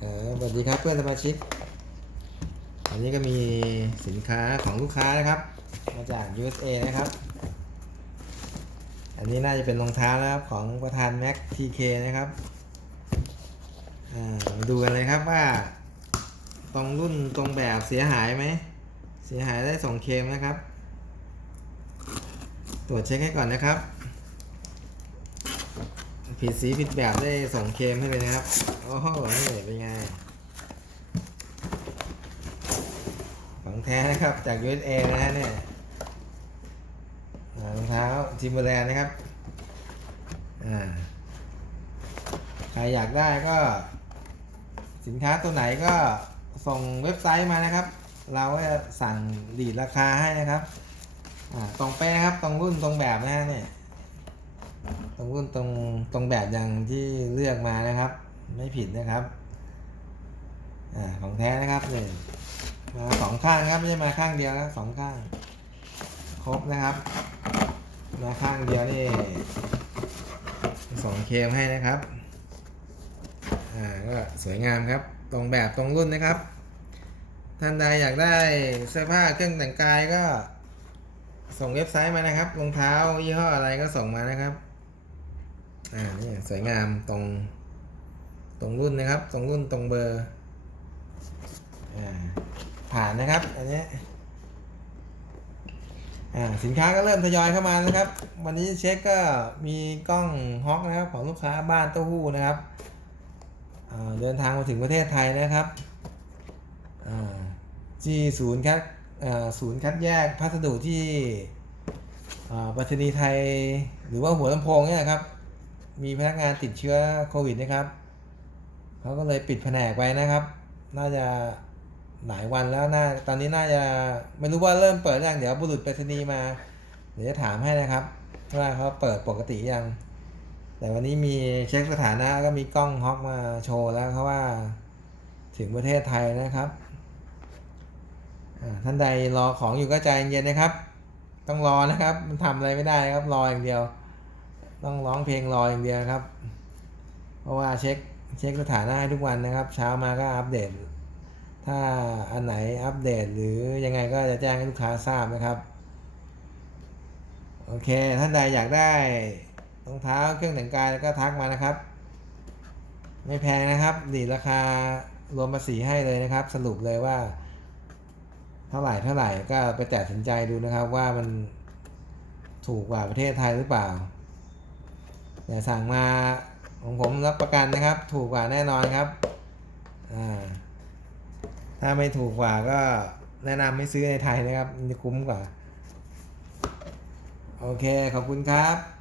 เออสวัสดีครับเพื่อนสมาชิก อันนี้ก็มีสินค้าของลูกค้านะครับ มาจาก USA นะครับ อันนี้น่าจะเป็นรองเท้านะครับของประธาน Mac TK นะครับมาดูกันเลยครับว่า ตรงรุ่นตรงแบบเสียหายไหม เสียหายได้ส่งเคมนะครับ ตรวจเช็คให้ก่อนนะครับ ผิดสีผิดแบบได้ส่งเคมให้เลยนะครับ โอ้โหนี่เป็นไงของแท้นะครับ จาก USA นะฮะเนี่ยรองเท้าทิมเบอร์แลนด์นะครับ อ่า ใครอยากได้ก็ สินค้าตัวไหนก็ส่งเว็บไซต์มานะครับ เราจะสั่งดีดราคาให้นะครับ อ่า ตรงเป๊ะครับ ตรงรุ่นตรงแบบนะฮะเนี่ย ตรงรุ่นตรงตรงแบบอย่างที่เลือกมานะครับ ไม่ผิดนะครับอ่าของแท้นะครับเนี่ยมาสองข้างครับไม่ใช่มาข้างเดียวนะสองข้าง ครบนะครับ มาข้างเดียวนี่สองเคมให้นะครับอ่าก็สวยงามครับ ตรงแบบตรงรุ่นนะครับ ท่านใดอยากได้เสื้อผ้าเครื่องแต่งกายก็ส่งเว็บไซต์มานะครับรองเท้ายี่ห้ออะไรก็ส่งมานะครับ อ่านี่สวยงามตรง ตรงรุ่นนะครับ ตรงรุ่นตรงเบอร์อ่าผ่านนะครับ อันนี้อ่าสินค้าก็เริ่มทยอยเข้ามานะครับ วันนี้เช็คก็มีกล้องฮอกนะครับ ของลูกค้าบ้านเต้าหู้นะครับเดินทางมาถึงประเทศไทยนะครับอ่าที่ศูนย์คัดอ่าศูนย์คัดแยกพัสดุที่อ่าปรษณีย์ไทย หรือว่าหัวลำโพงเนี่ยครับ มีพนักงานติดเชื้อโควิดนะครับเขาก็เลยปิดแผนกไปนะครับ น่าจะหลายวันแล้วน่าตอนนี้น่าจะไม่รู้ว่าเริ่มเปิดยังเดี๋ยวบุรุษไปรษณีย์มาเดี๋ยวจะถามให้นะครับว่าเขาเปิดปกติยัง แต่วันนี้มีเช็คสถานะก็มีกล้องฮอกมาโชว์แล้วเขาว่าถึงประเทศไทยนะครับท่านใดรอของอยู่ก็ใจเย็นนะครับ ต้องรอนะครับ มันทำอะไรไม่ได้ครับรออย่างเดียว ต้องร้องเพลงรออย่างเดียวครับ เพราะว่าเช็คเช็คสถานะให้ทุกวันนะครับ เช้ามาก็อัปเดต ถ้าอันไหนอัปเดตหรือยังไงก็จะแจ้งให้ลูกค้าทราบนะครับโอเคท่านใดอยากได้รองเท้าเครื่องแต่งกายแล้วก็ทักมานะครับ ไม่แพงนะครับดีราคารวมภาษีให้เลยนะครับ สรุปเลยว่า เท่าไหร่เท่าไหร่ก็ไปตัดสินใจดูนะครับว่ามันถูกกว่าประเทศไทยหรือเปล่า แต่สั่งมาของผมรับประกันนะครับ ถูกกว่าแน่นอนครับถ้าไม่ถูกกว่าก็แนะนำไม่ซื้อในไทยนะครับมันจะคุ้มกว่า โอเค ขอบคุณครับ